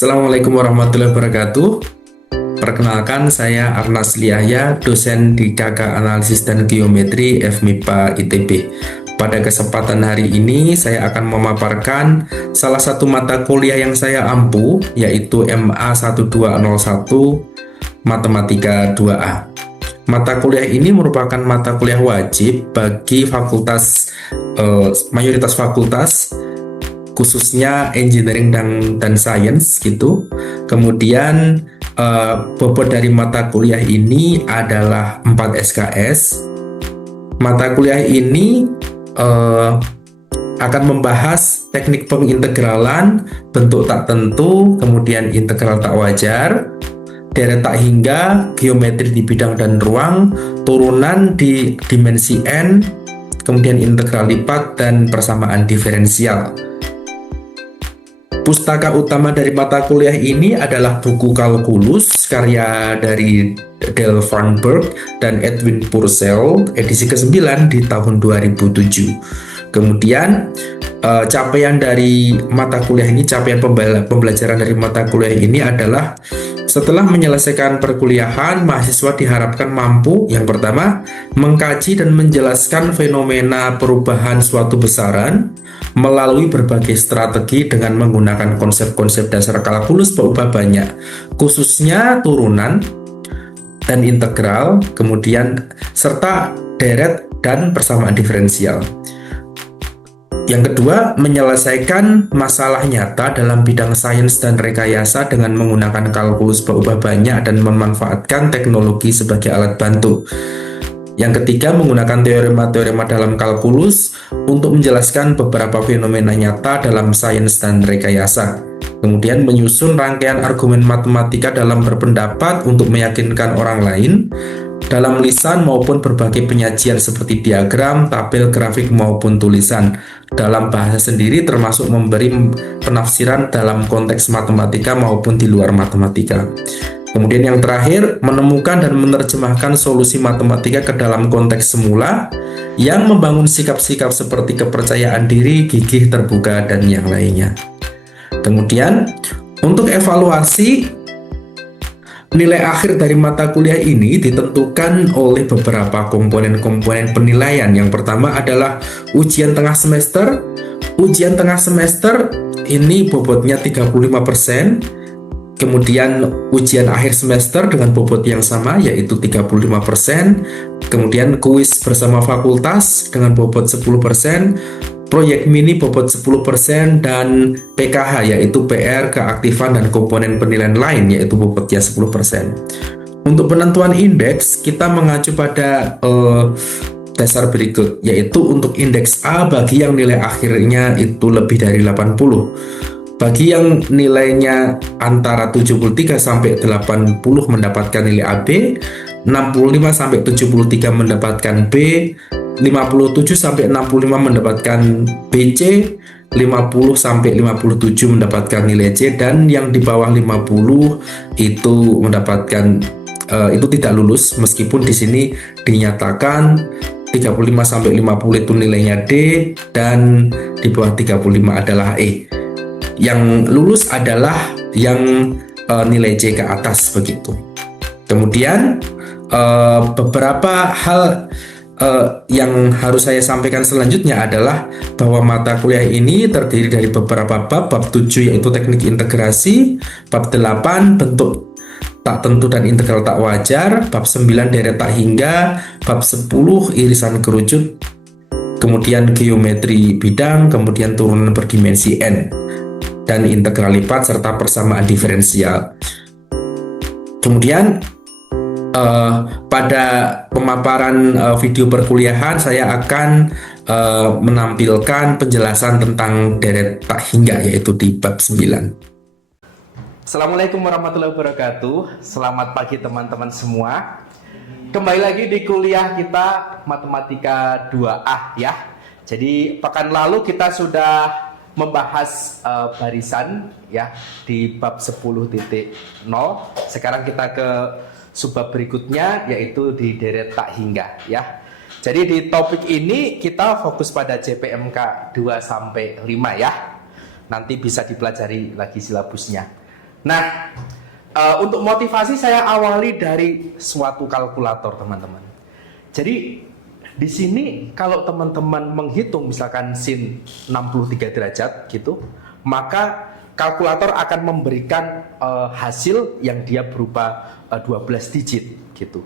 Assalamualaikum warahmatullahi wabarakatuh. Perkenalkan, saya Arnas Liahya, dosen di KK Analisis dan Geometri FMIPA ITB. Pada kesempatan hari ini, saya akan memaparkan salah satu mata kuliah yang saya ampu, yaitu MA 1201 Matematika 2A. Mata kuliah ini merupakan mata kuliah wajib bagi mayoritas fakultas, khususnya engineering dan science gitu. Kemudian bobot dari mata kuliah ini adalah 4 SKS. Mata kuliah ini akan membahas teknik pengintegralan, bentuk tak tentu, kemudian integral tak wajar, deret tak hingga, geometri di bidang dan ruang, turunan di dimensi n, kemudian integral lipat dan persamaan diferensial. Pustaka utama dari mata kuliah ini adalah buku Kalkulus karya dari Dale Farnberg dan Edwin Purcell edisi ke-9 di tahun 2007. Kemudian capaian dari mata kuliah ini, capaian pembelajaran dari mata kuliah ini adalah setelah menyelesaikan perkuliahan, mahasiswa diharapkan mampu, yang pertama, mengkaji dan menjelaskan fenomena perubahan suatu besaran melalui berbagai strategi dengan menggunakan konsep-konsep dasar kalkulus berubah banyak, khususnya turunan dan integral, kemudian serta deret dan persamaan diferensial. Yang kedua, menyelesaikan masalah nyata dalam bidang sains dan rekayasa dengan menggunakan kalkulus berubah banyak dan memanfaatkan teknologi sebagai alat bantu. Yang ketiga, menggunakan teorema-teorema dalam kalkulus untuk menjelaskan beberapa fenomena nyata dalam sains dan rekayasa. Kemudian menyusun rangkaian argumen matematika dalam berpendapat untuk meyakinkan orang lain dalam lisan maupun berbagai penyajian seperti diagram, tabel, grafik maupun tulisan dalam bahasa sendiri, termasuk memberi penafsiran dalam konteks matematika maupun di luar matematika. Kemudian yang terakhir, menemukan dan menerjemahkan solusi matematika ke dalam konteks semula yang membangun sikap-sikap seperti kepercayaan diri, gigih, terbuka, dan yang lainnya. Kemudian untuk evaluasi, nilai akhir dari mata kuliah ini ditentukan oleh beberapa komponen-komponen penilaian. Yang pertama adalah ujian tengah semester. Ujian tengah semester ini bobotnya 35%. Kemudian ujian akhir semester dengan bobot yang sama, yaitu 35%. Kemudian kuis bersama fakultas dengan bobot 10%. Proyek mini bobot 10% dan PKH yaitu PR, keaktifan dan komponen penilaian lain yaitu bobotnya 10%. Untuk penentuan indeks kita mengacu pada dasar berikut, yaitu untuk indeks A bagi yang nilai akhirnya itu lebih dari 80. Bagi yang nilainya antara 73 sampai 80 mendapatkan nilai AB, 65 sampai 73 mendapatkan B, 57 sampai 65 mendapatkan BC, 50 sampai 57 mendapatkan nilai C, dan yang di bawah 50 itu mendapatkan itu tidak lulus, meskipun di sini dinyatakan 35 sampai 50 itu nilainya D dan di bawah 35 adalah E. Yang lulus adalah yang nilai C ke atas begitu. Kemudian beberapa hal yang harus saya sampaikan selanjutnya adalah bahwa mata kuliah ini terdiri dari beberapa bab. Bab 7 yaitu teknik integrasi, bab 8 bentuk tak tentu dan integral tak wajar, bab 9 deret tak hingga, bab 10 irisan kerucut, kemudian geometri bidang, kemudian turunan berdimensi n dan integral lipat serta persamaan diferensial. Kemudian pada pemaparan video perkuliahan saya akan menampilkan penjelasan tentang deret tak hingga yaitu di bab 9. Assalamualaikum warahmatullahi wabarakatuh. Selamat pagi teman-teman semua. Kembali lagi di kuliah kita Matematika 2A ya. Jadi pekan lalu kita sudah membahas barisan ya di bab 10.0. Sekarang kita ke subbab berikutnya yaitu di deret tak hingga ya. Jadi di topik ini kita fokus pada JPMK 2 sampai 5 ya. Nanti bisa dipelajari lagi silabusnya. Nah, untuk motivasi saya awali dari suatu kalkulator, teman-teman. Jadi di sini kalau teman-teman menghitung misalkan sin 63 derajat gitu, maka kalkulator akan memberikan hasil yang dia berupa 12 digit gitu.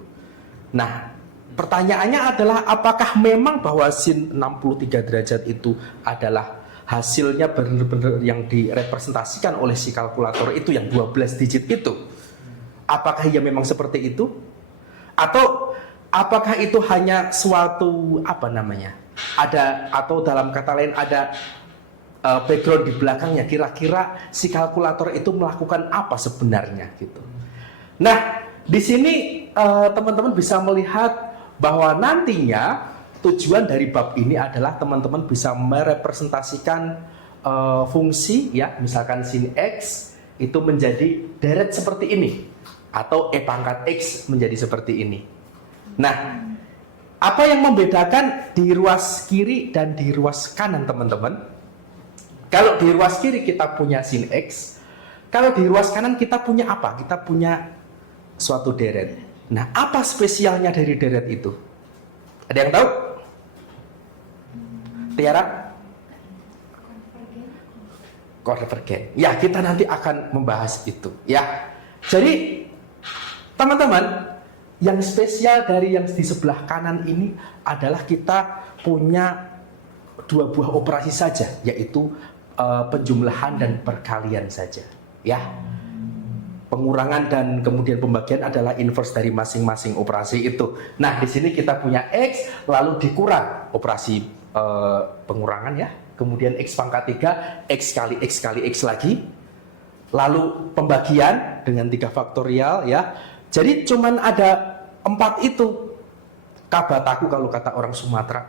Nah, pertanyaannya adalah apakah memang bahwa sin 63 derajat itu adalah hasilnya benar-benar yang direpresentasikan oleh si kalkulator itu yang 12 digit itu? Apakah ia memang seperti itu? Atau apakah itu hanya suatu atau dalam kata lain ada background di belakangnya, kira-kira si kalkulator itu melakukan apa sebenarnya gitu. Nah, di sini teman-teman bisa melihat bahwa nantinya tujuan dari bab ini adalah teman-teman bisa merepresentasikan fungsi ya, misalkan sin X itu menjadi deret seperti ini atau E pangkat X menjadi seperti ini. Nah, apa yang membedakan di ruas kiri dan di ruas kanan, teman-teman? Kalau di ruas kiri kita punya sin X, kalau di ruas kanan kita punya apa? Kita punya suatu deret. Nah, apa spesialnya dari deret itu? Ada yang tahu? Tiara? Konvergen. Ya, kita nanti akan membahas itu. Ya, jadi teman-teman, yang spesial dari yang di sebelah kanan ini adalah kita punya dua buah operasi saja, yaitu penjumlahan dan perkalian saja. Ya, pengurangan dan kemudian pembagian adalah inverse dari masing-masing operasi itu. Nah, di sini kita punya X, lalu dikurang operasi pengurangan ya, kemudian X pangkat 3, X kali X kali X lagi, lalu pembagian dengan 3 faktorial ya. Jadi cuman ada 4 itu, kabataku kalau kata orang Sumatera,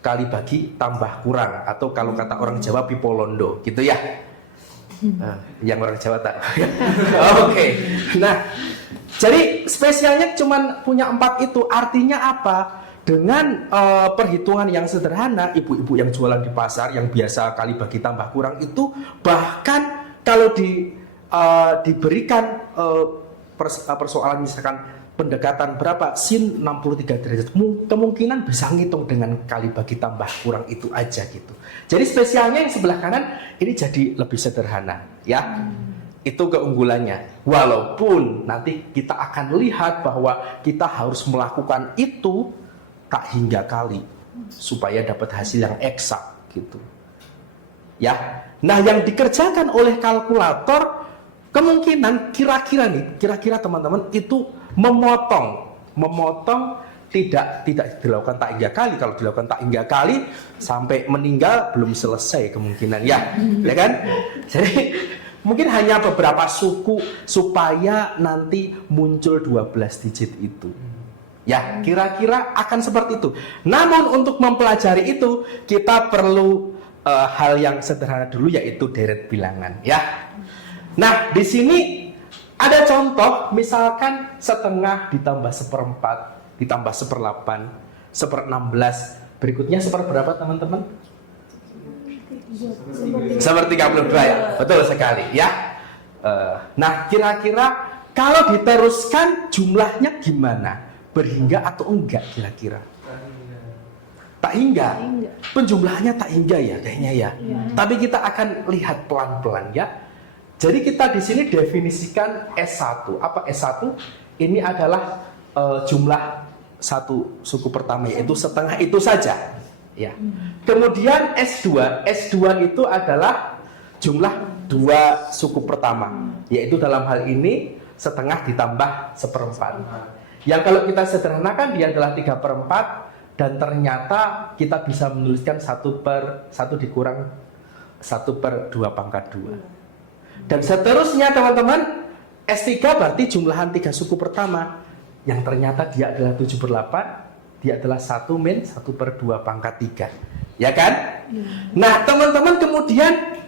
kali bagi tambah kurang, atau kalau kata orang Jawa pipolondo gitu ya. Yang orang Jawa tak. Oke. Nah, jadi spesialnya cuman punya 4 itu. Artinya apa? Dengan perhitungan yang sederhana, ibu-ibu yang jualan di pasar yang biasa kali bagi tambah kurang itu, bahkan kalau diberikan persoalan misalkan pendekatan berapa sin 63 derajat, kemungkinan bisa ngitung dengan kali bagi tambah kurang itu aja gitu. Jadi spesialnya yang sebelah kanan ini jadi lebih sederhana ya. Itu keunggulannya. Walaupun nanti kita akan lihat bahwa kita harus melakukan itu tak hingga kali supaya dapat hasil yang eksak gitu. Ya. Nah, yang dikerjakan oleh kalkulator kemungkinan kira-kira teman-teman itu memotong tidak dilakukan tak hingga kali. Kalau dilakukan tak hingga kali sampai meninggal belum selesai kemungkinan ya kan? Jadi mungkin hanya beberapa suku supaya nanti muncul 12 digit itu. Ya, kira-kira akan seperti itu. Namun untuk mempelajari itu kita perlu hal yang sederhana dulu, yaitu deret bilangan ya. Nah, di sini ada contoh, misalkan setengah ditambah seperempat, ditambah seperlapan, 1/16. Berikutnya seperberapa teman-teman? Seper32 ya, betul sekali ya. Nah, kira-kira kalau diteruskan jumlahnya gimana? Berhingga atau enggak kira-kira? Tak hingga. Penjumlahannya tak hingga ya kayaknya ya. Tapi kita akan lihat pelan-pelan ya. Jadi kita di sini definisikan S1. Apa S1? Ini adalah jumlah satu suku pertama, yaitu setengah itu saja. Ya. Kemudian S2. S2 itu adalah jumlah 2 suku pertama, yaitu dalam hal ini setengah ditambah seperempat. Yang kalau kita sederhanakan dia adalah 3/4, dan ternyata kita bisa menuliskan 1/1 dikurang 1/2 pangkat 2. Dan seterusnya teman-teman, S3 berarti jumlahan 3 suku pertama, yang ternyata dia adalah 7/8, dia adalah 1 min 1/2 pangkat 3, ya kan? Nah teman-teman kemudian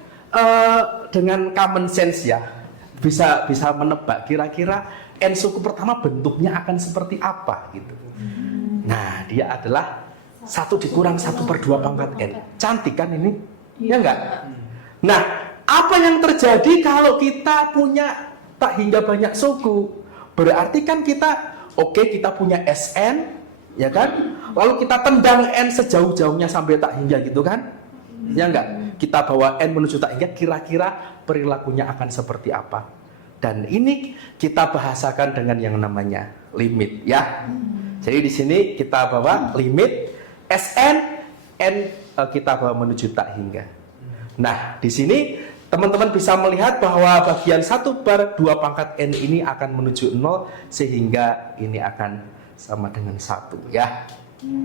dengan common sense ya, bisa menebak kira-kira N suku pertama bentuknya akan seperti apa gitu. Nah dia adalah 1 dikurang 1/2 pangkat N. Cantik kan ini? Ya enggak? Nah, apa yang terjadi kalau kita punya tak hingga banyak suku. Berarti kan kita, kita punya SN, ya kan? Lalu kita tendang N sejauh-jauhnya sampai tak hingga gitu kan? Ya enggak? Kita bawa N menuju tak hingga, kira-kira perilakunya akan seperti apa? Dan ini kita bahasakan dengan yang namanya limit, ya. Jadi di sini kita bawa limit SN, N kita bawa menuju tak hingga. Nah, di sini teman-teman bisa melihat bahwa bagian 1 bar 2 pangkat N ini akan menuju 0 sehingga ini akan sama dengan 1, ya.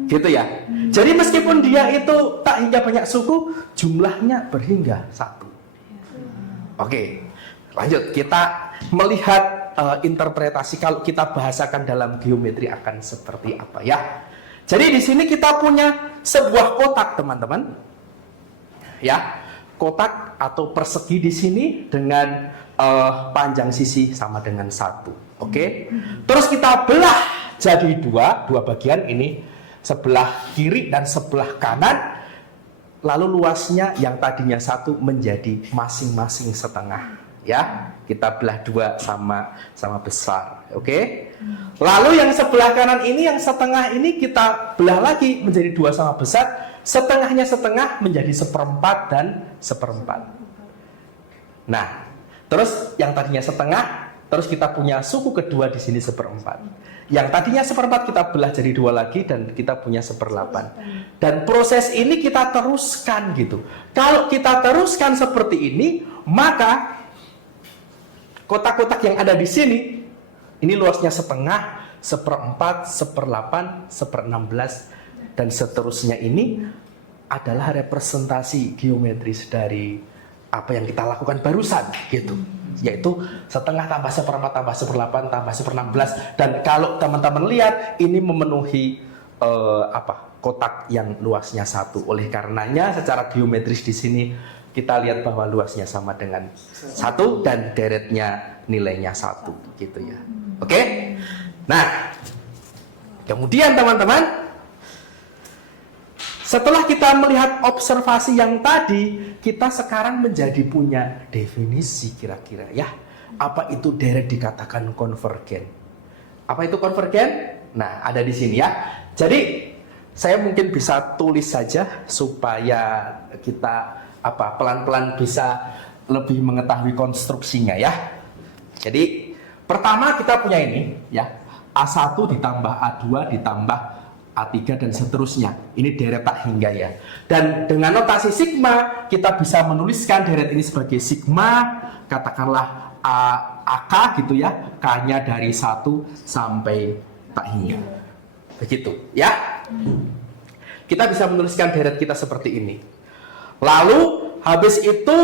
Gitu ya. Jadi meskipun dia itu tak hingga banyak suku, jumlahnya berhingga 1. Oke. Lanjut, kita melihat interpretasi kalau kita bahasakan dalam geometri akan seperti apa, ya. Jadi di sini kita punya sebuah kotak, teman-teman. Ya. Kotak atau persegi di sini dengan panjang sisi sama dengan 1. Oke. Terus kita belah jadi dua bagian ini, sebelah kiri dan sebelah kanan. Lalu luasnya yang tadinya 1 menjadi masing-masing setengah. Ya, kita belah 2 sama besar. Oke. Lalu yang sebelah kanan ini, yang setengah ini kita belah lagi menjadi 2 sama besar. Setengahnya setengah menjadi 1/4 dan 1/4. Nah, terus yang tadinya setengah, terus kita punya suku kedua di sini 1/4. Yang tadinya 1/4 kita belah jadi 2 lagi dan kita punya 1/8. Dan proses ini kita teruskan gitu. Kalau kita teruskan seperti ini, maka kotak-kotak yang ada di sini, ini luasnya setengah, 1/4, 1/8, 1/16, dan seterusnya. Ini adalah representasi geometris dari apa yang kita lakukan barusan gitu, yaitu setengah tambah 1/4 tambah 1/8 tambah 1/16. Dan kalau teman-teman lihat, ini memenuhi kotak yang luasnya 1. Oleh karenanya secara geometris di sini kita lihat bahwa luasnya sama dengan 1 dan deretnya nilainya 1 gitu ya. Oke? Nah, kemudian teman-teman, setelah kita melihat observasi yang tadi, kita sekarang menjadi punya definisi kira-kira, ya. Apa itu deret dikatakan konvergen? Apa itu konvergen? Nah, ada di sini, ya. Jadi, saya mungkin bisa tulis saja supaya kita pelan-pelan bisa lebih mengetahui konstruksinya, ya. Jadi, pertama kita punya ini, ya. A1 ditambah A2 ditambah A3 dan seterusnya. Ini deret tak hingga, ya. Dan dengan notasi sigma, kita bisa menuliskan deret ini sebagai sigma, katakanlah AK gitu ya, K-nya dari 1 sampai tak hingga. Begitu, ya. Kita bisa menuliskan deret kita seperti ini. Lalu, habis itu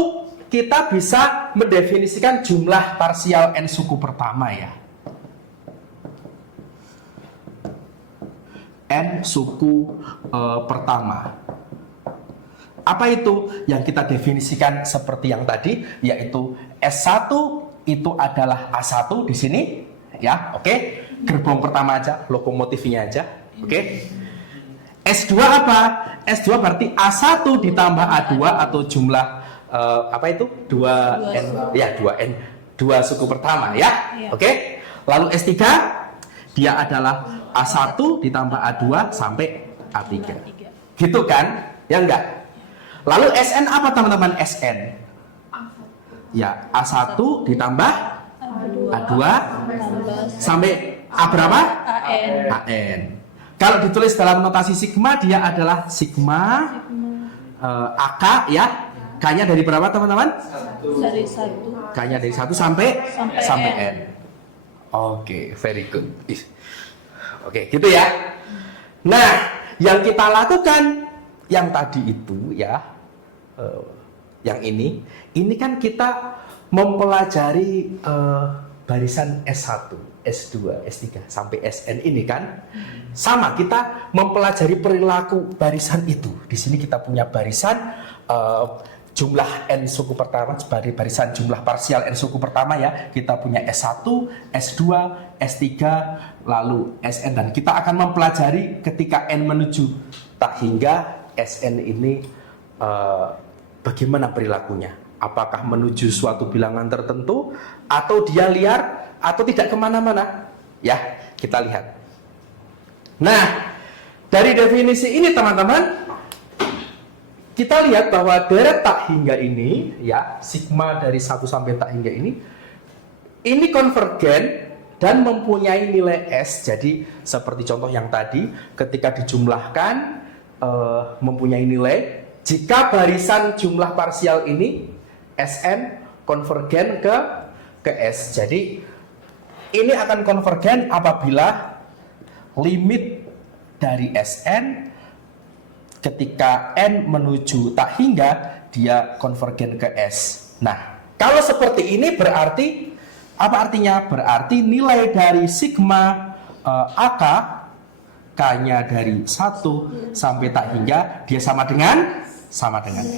kita bisa mendefinisikan jumlah parsial N suku pertama, ya. N suku pertama. Apa itu? Yang kita definisikan seperti yang tadi, yaitu S1 itu adalah A1 di sini, ya, oke. Gerbong pertama aja, lokomotifnya aja, oke. S2 apa? S2 berarti A1 ditambah A2 atau jumlah 2N, ya, 2N, 2 suku pertama, ya, oke. Lalu S3 dia adalah A1 ditambah A2 sampai A3. Gitu kan? Ya enggak? Lalu SN apa teman-teman? SN. Ya, A1 ditambah A2 sampai A berapa? AN. Kalau ditulis dalam notasi sigma, dia adalah sigma AK, ya. K-nya dari berapa teman-teman? Dari 1. K-nya dari 1 sampai N. Oke, very good. Oke, gitu ya. Nah, yang kita lakukan yang tadi itu, ya, yang ini kan kita mempelajari barisan S1, S2, S3 sampai Sn ini kan. Sama, kita mempelajari perilaku barisan itu. Di sini kita punya barisan jumlah N suku pertama sebagai barisan jumlah parsial N suku pertama, ya. Kita punya S1, S2, S3, lalu Sn, dan kita akan mempelajari ketika N menuju tak hingga Sn ini bagaimana perilakunya. Apakah menuju suatu bilangan tertentu, atau dia liar, atau tidak kemana-mana? Ya, kita lihat. Nah, dari definisi ini teman-teman, kita lihat bahwa deret tak hingga ini, ya, sigma dari 1 sampai tak hingga ini konvergen dan mempunyai nilai S. Jadi seperti contoh yang tadi, ketika dijumlahkan mempunyai nilai, jika barisan jumlah parsial ini Sn konvergen ke S. Jadi ini akan konvergen apabila limit dari Sn ketika n menuju tak hingga dia konvergen ke S. Nah, kalau seperti ini berarti apa artinya? Berarti nilai dari sigma AK, K-nya dari 1 sampai tak hingga dia sama dengan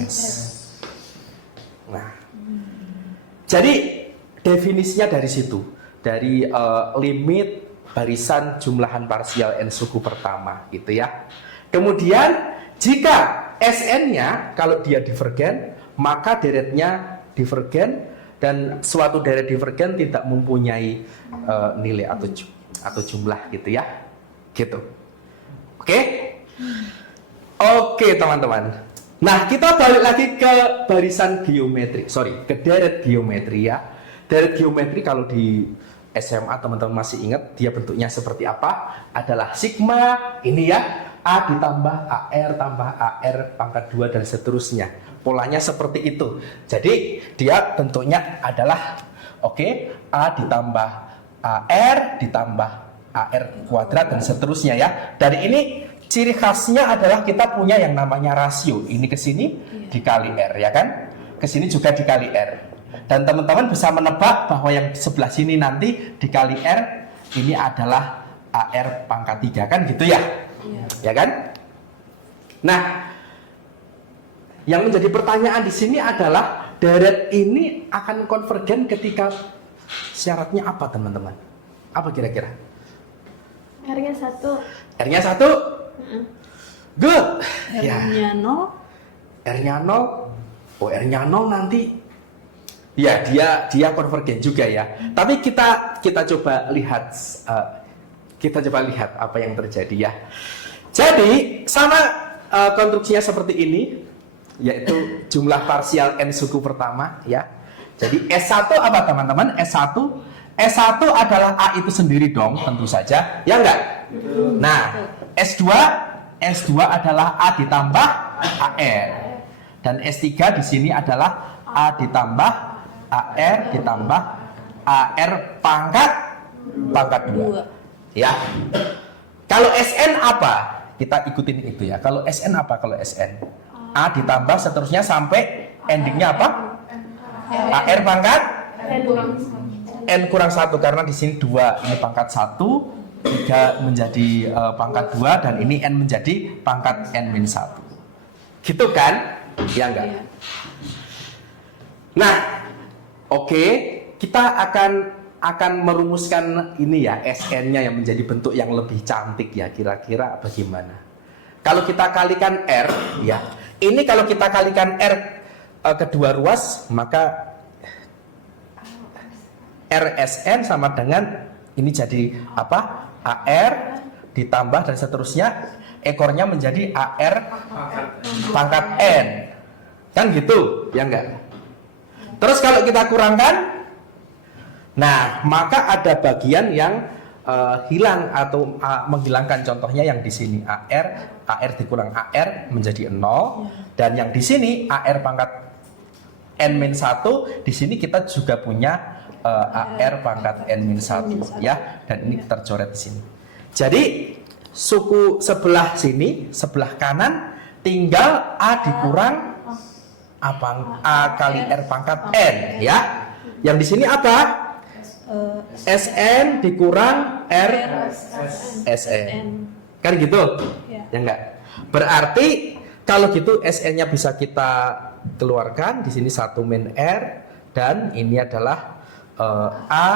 S. Nah, jadi definisinya dari situ, dari limit barisan jumlahan parsial n suku pertama, gitu ya. Kemudian jika Sn-nya kalau dia divergen, maka deretnya divergen, dan suatu deret divergen tidak mempunyai nilai atau jumlah, gitu ya. Gitu. Oke? Oke, teman-teman. Nah, kita balik lagi ke barisan geometri. Ke deret geometri ya. Deret geometri kalau di SMA teman-teman masih ingat dia bentuknya seperti apa? Adalah sigma ini ya, A ditambah AR tambah AR pangkat 2 dan seterusnya. Polanya seperti itu. Jadi dia bentuknya adalah A ditambah AR ditambah AR kuadrat dan seterusnya ya. Dari ini ciri khasnya adalah kita punya yang namanya rasio. Ini ke sini dikali R ya kan? Ke sini juga dikali R. Dan teman-teman bisa menebak bahwa yang sebelah sini nanti dikali R ini adalah AR pangkat 3 kan gitu ya? Ya kan? Nah, yang menjadi pertanyaan di sini adalah deret ini akan konvergen ketika syaratnya apa teman-teman? Apa kira-kira? R-nya 1. R-nya 1? Good. R-nya 0. R-nya 0. Oh, R-nya 0 nanti. Ya, dia konvergen juga ya. Tapi kita coba lihat apa yang terjadi ya. Jadi sama konstruksinya seperti ini, yaitu jumlah parsial n suku pertama ya. Jadi S1 apa teman-teman? S1 adalah A itu sendiri dong, tentu saja. Ya enggak? Nah, S2 adalah A ditambah AR. Dan S3 di sini adalah A ditambah AR ditambah AR pangkat 2. Ya. Kalau Sn apa? Kita ikutin itu ya. Kalau Sn apa? Kalau Sn A ditambah seterusnya sampai endingnya apa? AR pangkat n kurang 1 karena di sini 2 ini pangkat 1, 3 menjadi pangkat 2 dan ini n menjadi pangkat n-1. Gitu kan? Ya enggak? Nah, oke, kita akan merumuskan ini ya, Sn-nya yang menjadi bentuk yang lebih cantik ya, kira-kira bagaimana? Kalau kita kalikan R ya, ini kalau kita kalikan R kedua ruas, maka RSN sama dengan ini jadi apa? AR ditambah dan seterusnya, ekornya menjadi AR pangkat N. Kan gitu, ya enggak? Terus kalau kita kurangkan, nah, maka ada bagian yang hilang atau menghilangkan, contohnya yang di sini AR dikurang AR menjadi 0, dan yang di sini AR pangkat N-1, di sini kita juga punya AR pangkat N-1 ya, dan ini tercoret di sini. Jadi suku sebelah sini, sebelah kanan tinggal A dikurang A kali R pangkat N ya. Yang di sini apa? Sn dikurang R Sn. Kan gitu? Ya enggak? Berarti kalau gitu Sn-nya bisa kita keluarkan. Di sini 1 min R dan ini adalah A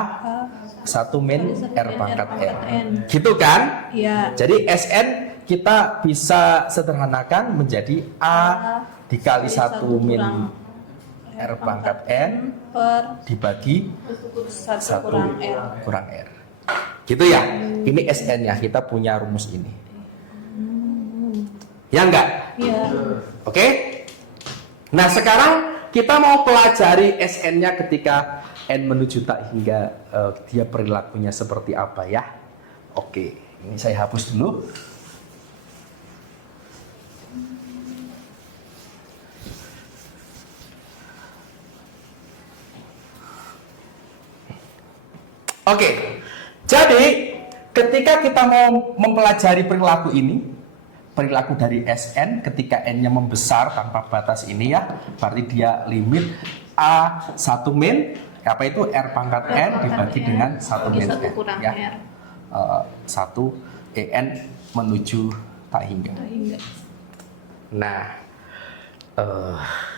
1 min R pangkat N. Gitu kan? Iya. Jadi Sn kita bisa sederhanakan menjadi A dikali 1 min R pangkat N per dibagi 1 kurang R. kurang R. Gitu ya. Ini SN-nya, kita punya rumus ini. Ya enggak? Ya. Oke? Nah, sekarang kita mau pelajari SN-nya ketika N menuju tak hingga dia perilakunya seperti apa ya. Oke, ini saya hapus dulu. Oke, jadi ketika kita mau mempelajari perilaku ini, perilaku dari SN ketika N-nya membesar tanpa batas ini ya, berarti dia limit A1 min, apa itu R pangkat N dibagi dengan 1 min N ya. 1 EN menuju tak hingga. Nah,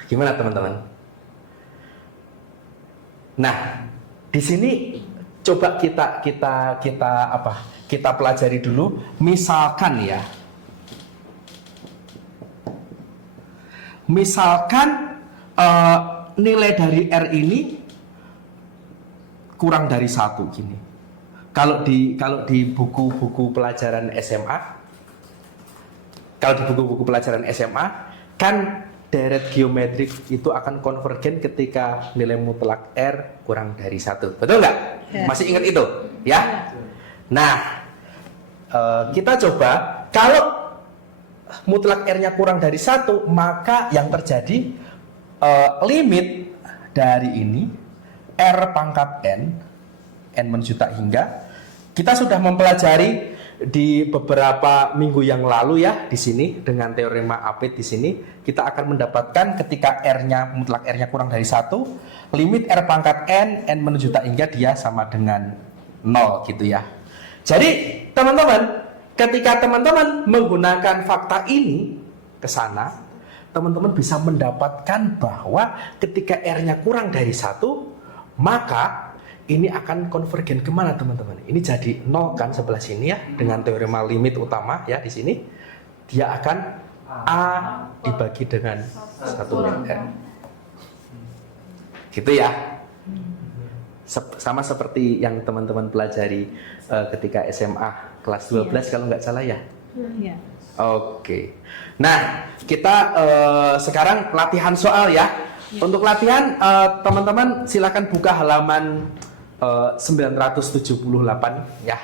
gimana teman-teman? Nah, di sini coba kita pelajari dulu. Misalkan ya, nilai dari R ini kurang dari 1 gini. Kalau di buku-buku pelajaran SMA, kan deret geometrik itu akan konvergen ketika nilai mutlak R kurang dari 1. Betul nggak? Ya. Masih ingat itu? Ya. Nah, kita coba kalau mutlak R-nya kurang dari 1, maka yang terjadi limit dari ini R pangkat N menuju tak hingga, kita sudah mempelajari di beberapa minggu yang lalu ya di sini dengan teorema Apit di sini kita akan mendapatkan ketika mutlak R-nya kurang dari 1, limit R pangkat N menuju tak hingga dia sama dengan 0 gitu ya. Jadi teman-teman, ketika teman-teman menggunakan fakta ini ke sana, teman-teman bisa mendapatkan bahwa ketika R-nya kurang dari 1, maka ini akan konvergen kemana teman-teman? Ini jadi 0 kan sebelah sini ya, dengan teorema limit utama ya di sini. Dia akan A dibagi dengan 1 min N. Gitu ya. Sama seperti yang teman-teman pelajari ketika SMA kelas 12 kalau nggak salah ya. Iya. Oke. Nah, kita sekarang latihan soal ya. Untuk latihan teman-teman silakan buka halaman 978 ya.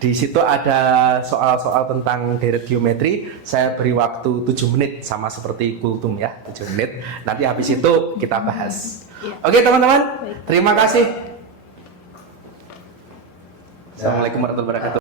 Di situ ada soal-soal tentang deret geometri. Saya beri waktu 7 menit sama seperti kultum ya, 7 menit. Nanti habis itu kita bahas. Oke teman-teman, terima kasih. Assalamualaikum warahmatullahi wabarakatuh.